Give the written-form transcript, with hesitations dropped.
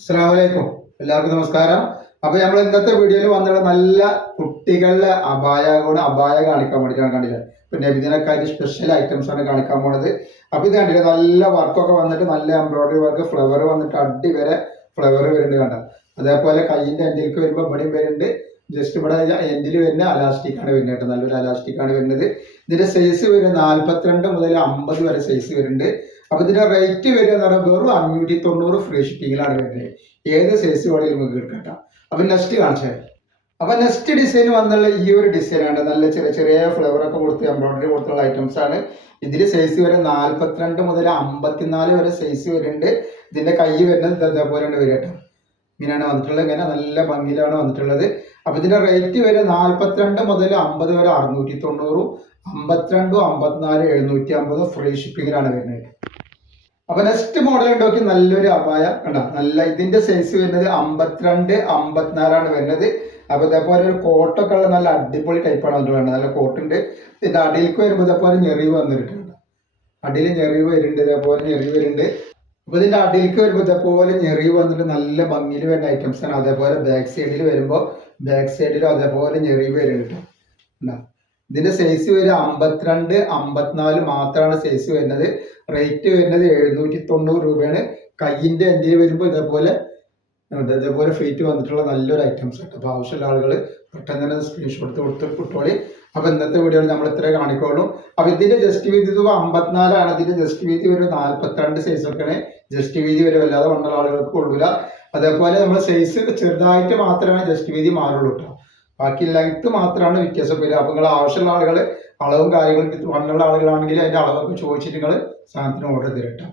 അസ്സലാമലൈക്കും. എല്ലാവർക്കും നമസ്കാരം. അപ്പൊ നമ്മൾ ഇന്നത്തെ വീഡിയോയിൽ വന്നിട്ട് നല്ല കുട്ടികളുടെ അബായ കാണിക്കാൻ വേണ്ടിയിട്ടാണ്. കണ്ടില്ല, ഇപ്പൊ നബിദിനൊക്കെ ആയിട്ട് സ്പെഷ്യൽ ഐറ്റംസ് ആണ് കാണിക്കാൻ പോണത്. അപ്പൊ ഇത് കണ്ടില്ല, നല്ല വർക്കൊക്കെ വന്നിട്ട് നല്ല എംബ്രോയിഡറി വർക്ക്, ഫ്ലവർ വന്നിട്ട് അടി വരെ ഫ്ലവർ വരുന്നുണ്ട് കണ്ട. അതേപോലെ കൈയിന്റെ എൻഡിലേക്ക് വരുമ്പോൾ ഇവിടെയും വരുന്നുണ്ട്. ജസ്റ്റ് ഇവിടെ എൻഡിൽ വരുന്ന അലാസ്റ്റിക് ആണ് വരുന്നത് കേട്ടോ, നല്ലൊരു അലാസ്റ്റിക് ആണ് വരുന്നത്. ഇതിന്റെ സൈസ് വരുന്നത് 42 മുതൽ 50 വരെ സൈസ് വരുന്നുണ്ട്. അപ്പൊ ഇതിന്റെ റേറ്റ് വരിക എന്ന് പറഞ്ഞാൽ വെറും 590 ഫ്രീ ഷിപ്പിങ്ങിലാണ് വരുന്നത്. ഏത് സൈസ് വേണമെങ്കിലും നമുക്ക് എടുക്കാം. അപ്പൊ നെക്സ്റ്റ് കാണിച്ചേ. അപ്പൊ നെക്സ്റ്റ് ഡിസൈൻ വന്നുള്ള ഈ ഒരു ഡിസൈൻ ആണ്, നല്ല ചെറിയ ചെറിയ ഫ്ലവർ ഒക്കെ കൊടുത്ത് എംബ്രോയിഡറി കൊടുത്തുള്ള ഐറ്റംസ് ആണ്. ഇതിൽ സൈസ് വരെ 42 മുതൽ 54 വരെ സൈസ് വരുന്നുണ്ട്. ഇതിന്റെ കൈ വരുന്നത് ഇതേപോലെയാണ് വരിക കേട്ടോ. ഇങ്ങനെയാണ് വന്നിട്ടുള്ളത്, ഇങ്ങനെ നല്ല ഭംഗിയിലാണ് വന്നിട്ടുള്ളത്. അപ്പൊ ഇതിന്റെ റേറ്റ് വരെ 42 മുതൽ 50 വരെ 690, 52, 54, 750 ഫ്രീ ഷിപ്പിങ്ങിലാണ് വരുന്നത്. അപ്പൊ നെക്സ്റ്റ് മോഡൽ ഉണ്ടാക്കി നല്ലൊരു അബായ കണ്ട, നല്ല ഇതിന്റെ സൈസ് വരുന്നത് 52, 54 വരുന്നത്. അപ്പൊ ഇതേപോലെ ഒരു കോട്ടൊക്കെ ഉള്ള നല്ല അടിപൊളി ടൈപ്പാണ് അത് വേണ്ടത്. നല്ല കോട്ടുണ്ട്. ഇതിന്റെ അടിയിലേക്ക് വരുമ്പോൾ ഇതേപോലെ ഞെറിവ് വന്നിട്ടുണ്ട്, അടിയിൽ ഞെറിവ് വരുന്നുണ്ട്, ഇതേപോലെ ഞെറിവ് വരുന്നുണ്ട്. അപ്പൊ ഇതിന്റെ അടിയിലേക്ക് വരുമ്പോൾ ഇതേപോലെ ഞെറിവ് വന്നിട്ട് നല്ല ഭംഗിയിൽ വരുന്ന ഐറ്റംസ് ആണ്. അതേപോലെ ബാക്ക് സൈഡിൽ വരുമ്പോൾ ബാക്ക് സൈഡിലും അതേപോലെ ഞെറിവ് വരുന്നുണ്ട്. ഇതിന്റെ സൈസ് വരെ 52, 54 മാത്രമാണ് സൈസ് വരുന്നത്. റേറ്റ് വരുന്നത് 790 രൂപയാണ്. കയ്യിന്റെ എൻഡിൽ വരുമ്പോൾ ഇതേപോലെ ഫീറ്റ് വന്നിട്ടുള്ള നല്ലൊരു ഐറ്റംസ് ആണ്. അപ്പോൾ ആവശ്യമുള്ള ആളുകൾ പെട്ടെന്ന് തന്നെ സ്ക്രീൻഷോട്ട് കൊടുത്തോളി. അപ്പൊ ഇന്നത്തെ വീഡിയോയിൽ നമ്മൾ ഇത്രേ കാണിക്കുള്ളൂ. അപ്പൊ ഇതിന്റെ ജസ്റ്റ് വീതി ഇത് 54 ആണ്. ഇതിന്റെ ജസ്റ്റ് വീതി ഒരു 42 സൈസ് ഒക്കെയാണ് ജസ്റ്റ് വീതി വരെ, വല്ലാതെ വണ്ണുള്ള ആളുകൾക്ക് കൊള്ളൂല. അതേപോലെ നമ്മൾ സൈസ് ചെറുതായിട്ട് മാത്രമേ ജസ്റ്റ് വീതി മാറുള്ളൂ കേട്ടോ. ബാക്കി ലെങ്ത് മാത്രമാണ് വ്യത്യാസം വരിക. അപ്പൊ നിങ്ങൾ ആവശ്യമുള്ള ആളുകൾ അളവും കാര്യങ്ങളും വണ്ണുള്ള ആളുകളാണെങ്കിൽ അതിന്റെ അളവൊക്കെ ചോദിച്ചിട്ട് നിങ്ങൾ സാധനത്തിന് ഓർഡർ തരട്ടോ.